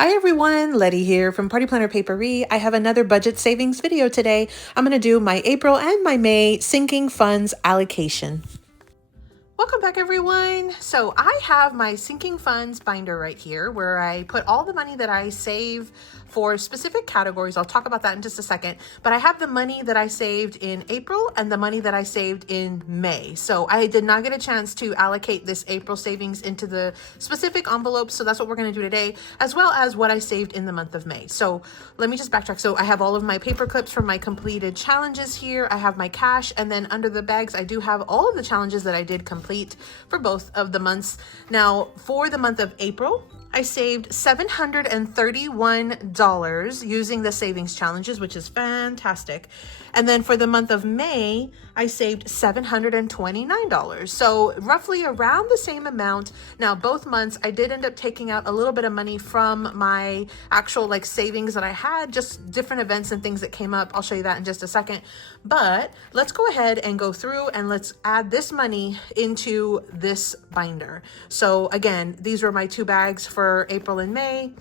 Hi everyone, Letty here from Party Planner Papery. I have another budget savings video today. I'm going to do my April and my May sinking funds allocation. Welcome back everyone. So I have my sinking funds binder right here where I put all the money that I save for specific categories. I'll talk about that in just a second, but I have the money that I saved in April and the money that I saved in May. So I did not get a chance to allocate this April savings into the specific envelopes. So that's what we're going to do today, as well as what I saved in the month of May. So let me just backtrack. So I have all of my paper clips from my completed challenges here. I have my cash, and then under the bags, I do have all of the challenges that I did complete for both of the months. Now for the month of April, I saved $731 using the savings challenges, which is fantastic. And then for the month of May, I saved $729. So roughly around the same amount. Now, both months, I did end up taking out a little bit of money from my actual savings that I had, just different events and things that came up. I'll show you that in just a second. But let's go ahead and go through and let's add this money into this binder. So again, these were my two bags for April and May.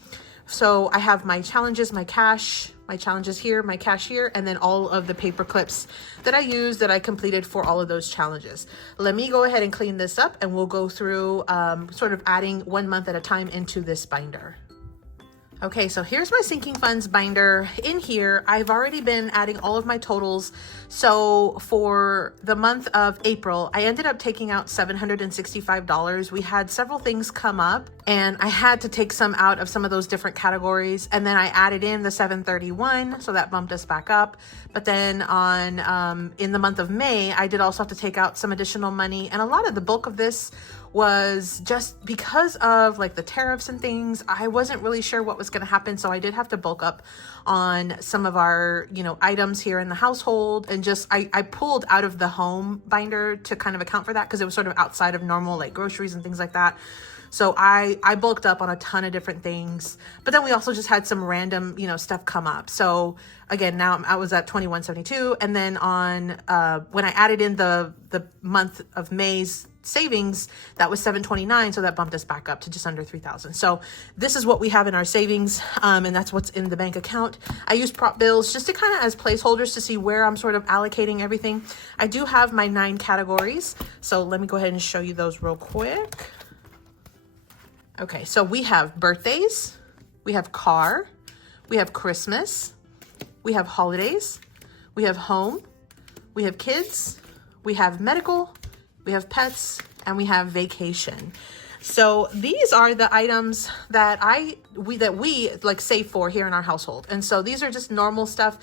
So I have my challenges, my cash, my challenges here, my cash here, and then all of the paper clips that I used that I completed for all of those challenges. Let me go ahead and clean this up and we'll go through sort of adding 1 month at a time into this binder. Okay, so here's my sinking funds binder. In here, I've already been adding all of my totals. So for the month of April, I ended up taking out $765. We had several things come up and I had to take some out of some of those different categories. And then I added in the $731, so that bumped us back up. But then on in the month of May, I did also have to take out some additional money. And a lot of the bulk of this was just because of the tariffs and things. I wasn't really sure what was going to happen. So I did have to bulk up on some of our, items here in the household, and just, I pulled out of the home binder to kind of account for that because it was sort of outside of normal groceries and things like that. So I bulked up on a ton of different things, but then we also just had some random, stuff come up. So again, now I was at $21.72. And then on, when I added in the month of May's savings, that was $729. So that bumped us back up to just under $3,000. So this is what we have in our savings. And that's what's in the bank account. I use prop bills just to kind of as placeholders to see where I'm sort of allocating everything. I do have my 9 categories. So let me go ahead and show you those real quick. Okay, so we have birthdays, we have car, we have Christmas, we have holidays, we have home, we have kids, we have medical, we have pets, and we have vacation. So these are the items that we save for here in our household. And so these are just normal stuff.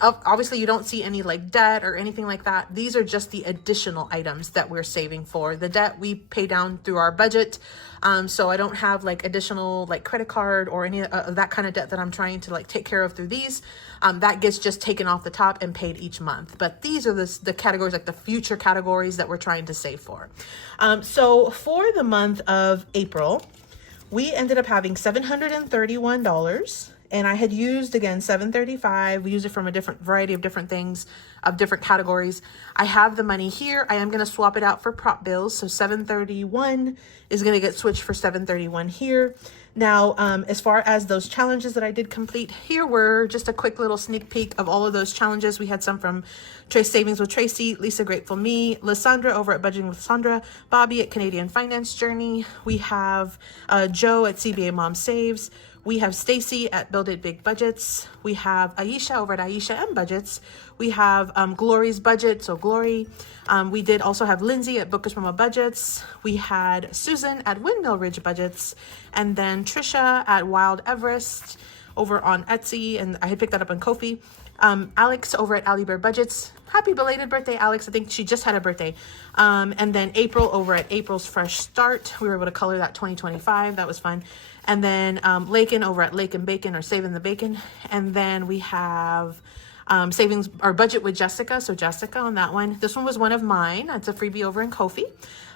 Obviously you don't see any debt or anything like that. These are just the additional items that we're saving for. The debt we pay down through our budget. So I don't have additional credit card or any of that kind of debt that I'm trying to take care of through these. That gets just taken off the top and paid each month. But these are the categories, the future categories that we're trying to save for. So for the month of April, we ended up having $731. And I had used, again, $735. We used it from a different variety of different things, of different categories. I have the money here. I am going to swap it out for prop bills. So $731 is going to get switched for $731 here. Now, as far as those challenges that I did complete, here were just a quick little sneak peek of all of those challenges. We had some from Trace Savings with Tracy, LisaGratefulMe, Lysandra over at Budgeting with Lysandra, Bobby at CanadianFinaceJourney. We have Joe at CBA Mom Saves. We have Stacy at BuildItBigBudgets. We have Aisha over at Aisha and Budgets. We have GlorysBudget, so Glory. We did also have Lindsay at BookishMammaBudgets. We had Susan at WindmillRidgeBudgets. And then Trisha at Wild Everest over on Etsy. And I had picked that up on Ko-fi. Alex over at Ali Bear Budgets. Happy belated birthday, Alex. I think she just had a birthday. And then April over at April's Fresh Start. We were able to color that 2025. That was fun. And then Lakin over at Lake and Bacon, or Saving the Bacon. And then we have savings or budget with Jessica. So Jessica on that one. This one was one of mine. That's a freebie over in Ko-fi.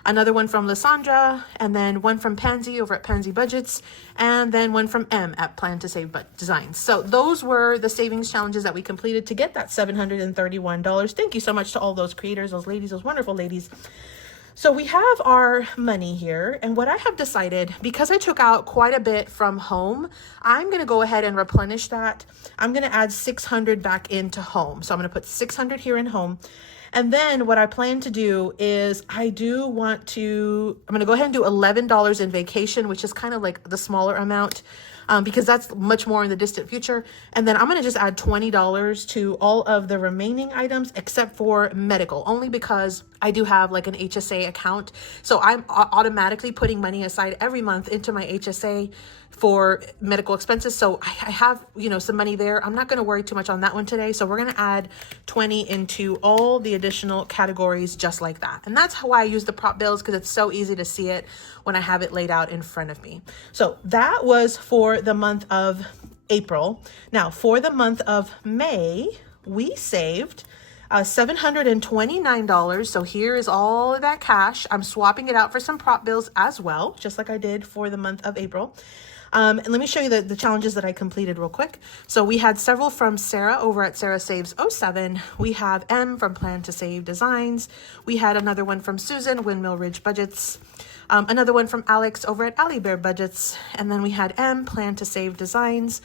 Another one from Lysandra, and then one from Pansy over at PansyBudgets, and then one from M at Plan2Save Designs. So those were the savings challenges that we completed to get that $731. Thank you so much to all those creators, those ladies, those wonderful ladies. So we have our money here, and what I have decided, because I took out quite a bit from home, I'm going to go ahead and replenish that. I'm going to add 600 back into home. So I'm going to put 600 here in home. And then what I plan to do is I'm going to go ahead and do $11 in vacation, which is kind of like the smaller amount. Because that's much more in the distant future. And then I'm going to just add $20 to all of the remaining items except for medical, only because I do have like an HSA account. So I'm automatically putting money aside every month into my HSA for medical expenses. So I have, some money there. I'm not going to worry too much on that one today. So we're going to add 20 into all the additional categories just like that. And that's how I use the prop bills, because it's so easy to see it when I have it laid out in front of me. So that was for the month of April. Now for the month of May, we saved $729. So here is all of that cash. I'm swapping it out for some prop bills as well, just like I did for the month of April. And let me show you the challenges that I completed real quick. So we had several from Sarah over at SarahSaves07. We have M from Plan2Save Designs. We had another one from Susan, WindmillRidgeBudgets. Another one from Alex over at BudgettingWithLisandra. And then we had M, Plan2Save Designs.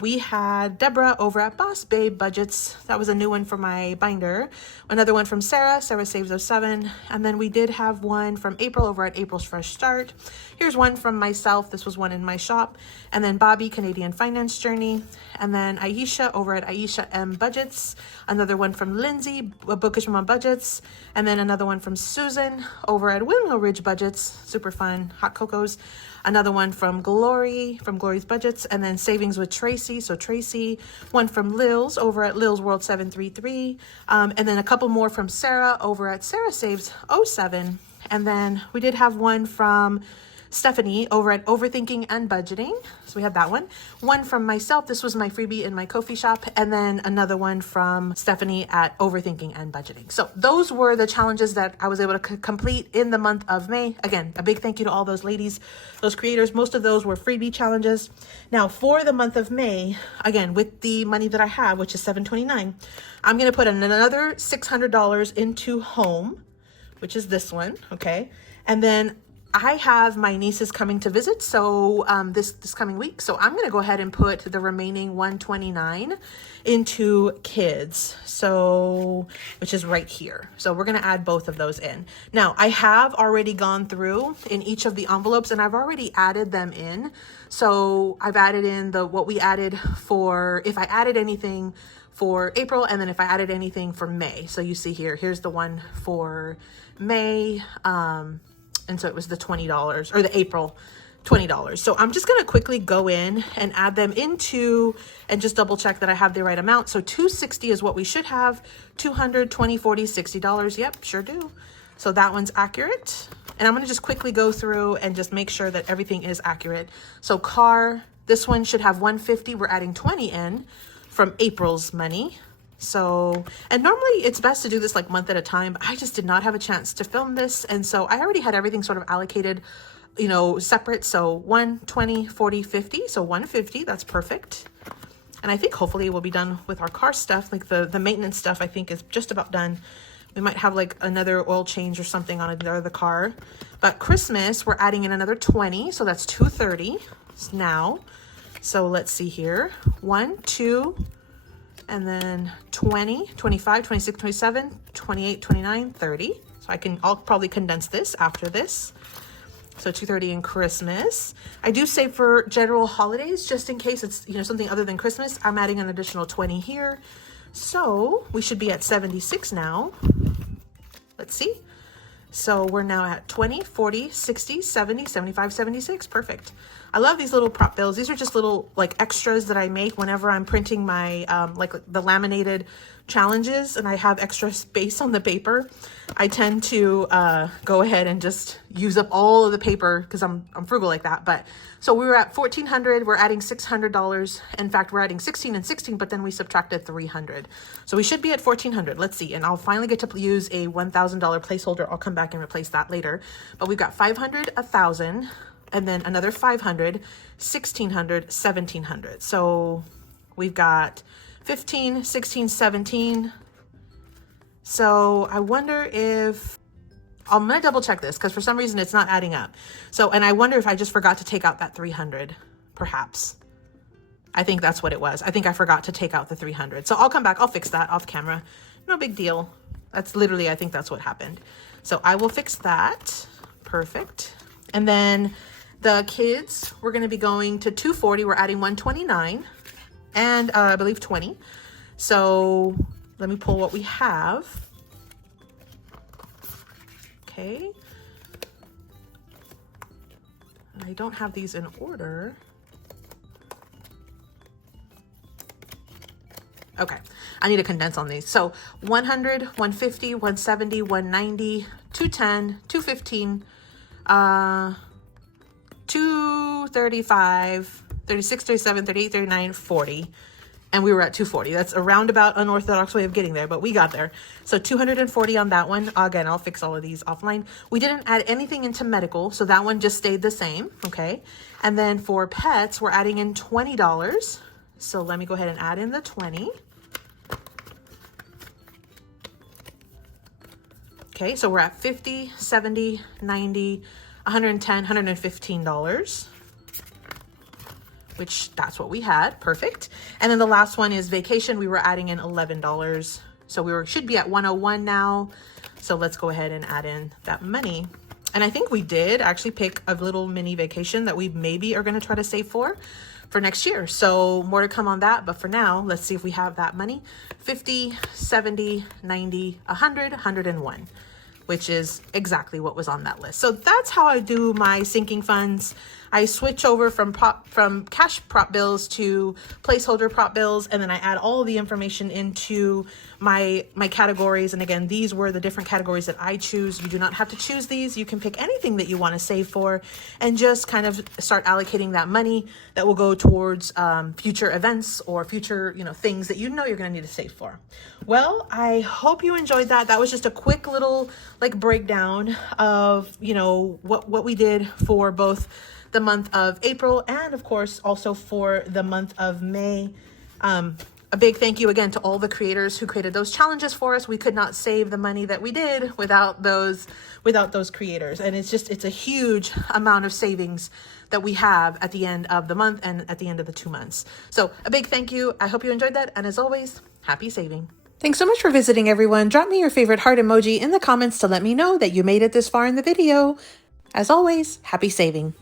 We had Deborah over at BossBabeBudgets. That was a new one for my binder. Another one from Sarah, SarahSaves07. And then we did have one from April over at April's Fresh Start. Here's one from myself. This was one in my shop. And then Bobby, CanadianFinaceJourney. And then Aisha over at Aisha M Budgets. Another one from Lindsay, BookishMammaBudgets. And then another one from Susan over at WindmillRidgeBudgets. Super fun, hot cocos. Another one from GlorysBudgets, and then Savings with Traci. So Traci, one from Lilz over at LilzWorld733, and then a couple more from Sarah over at SarahSaves07. And then we did have one from Stephanie over at Overthinking and Budgeting. So we had that one. One from myself. This was my freebie in my Ko-fi shop. And then another one from Stephanie at Overthinking and Budgeting. So those were the challenges that I was able to complete in the month of May. Again, a big thank you to all those ladies, those creators. Most of those were freebie challenges. Now for the month of May, again, with the money that I have, which is $729, I'm going to put another $600 into home, which is this one. Okay. And then I have my nieces coming to visit, so this coming week. So I'm going to go ahead and put the remaining $129 into kids, so which is right here. So we're going to add both of those in. Now I have already gone through in each of the envelopes, and I've already added them in. So I've added in what we added for, if I added anything for April, and then if I added anything for May. So you see here's the one for May. And so it was the $20, or the April $20. So I'm just going to quickly go in and add them into, and just double check that I have the right amount. So $260 is what we should have. $200, $20, $40, $60. Yep, sure do. So that one's accurate. And I'm going to just quickly go through and just make sure that everything is accurate. So car, this one should have $150. We're adding 20 in from April's money. So, and normally it's best to do this like month at a time, but I just did not have a chance to film this. And so I already had everything sort of allocated, separate. So 1, 20, 40, 50. So 150, that's perfect. And I think hopefully we'll be done with our car stuff. Like the maintenance stuff, I think is just about done. We might have like another oil change or something on the car. But Christmas, we're adding in another 20. So that's 230 now. So let's see here. 1, 2, and then 20, 25, 26, 27, 28, 29, 30. So I'll probably condense this after this. So 230 in Christmas. I do save for general holidays, just in case it's, something other than Christmas. I'm adding an additional 20 here. So we should be at 76 now. Let's see. So we're now at 20, 40, 60, 70, 75, 76. Perfect. I love these little prop bills. These are just little like extras that I make whenever I'm printing my like the laminated challenges and I have extra space on the paper. I tend to go ahead and just use up all of the paper because I'm frugal like that. But so we were at $1,400. We're adding $600. In fact, we're adding 16 and 16, but then we subtracted $300. So we should be at $1,400. Let's see. And I'll finally get to use a $1,000 placeholder. I'll come back and replace that later. But we've got 500, 1,000. And then another 500, 1,600, 1,700. So we've got 15, 16, 17. So I wonder if I'm going to double check this because for some reason it's not adding up. So, and I wonder if I just forgot to take out that 300, perhaps. I think that's what it was. I think I forgot to take out the 300. So I'll come back. I'll fix that off camera. No big deal. That's literally, I think that's what happened. So I will fix that. Perfect. And then the kids, we're going to be going to 240. We're adding 129 and I believe 20. So let me pull what we have. Okay. I don't have these in order. Okay, I need to condense on these. So 100, 150, 170, 190, 210, 215, 235, 36, 37, 38, 39, 40. And we were at 240. That's a roundabout unorthodox way of getting there, but we got there. So 240 on that one. Again, I'll fix all of these offline. We didn't add anything into medical, so that one just stayed the same, okay? And then for pets, we're adding in $20. So let me go ahead and add in the 20. Okay, so we're at 50, 70, 90, 110, $115, which that's what we had. Perfect. And then the last one is vacation. We were adding in $11. So should be at 101 now. So let's go ahead and add in that money. And I think we did actually pick a little mini vacation that we maybe are going to try to save for next year. So more to come on that. But for now, let's see if we have that money. 50, 70, 90, 100, 101. Which is exactly what was on that list. So that's how I do my sinking funds. I switch over from cash prop bills to placeholder prop bills, and then I add all the information into my categories. And again, these were the different categories that I choose. You do not have to choose these. You can pick anything that you want to save for and just kind of start allocating that money that will go towards future events or future, things that you're going to need to save for. Well, I hope you enjoyed that. That was just a quick little breakdown of, what we did for both the month of April and of course also for the month of May. A big thank you again to all the creators who created those challenges for us. We could not save the money that we did without those creators. And it's a huge amount of savings that we have at the end of the month and at the end of the 2 months. So a big thank you. I hope you enjoyed that. And as always, happy saving. Thanks so much for visiting, everyone. Drop me your favorite heart emoji in the comments to let me know that you made it this far in the video. As always, happy saving.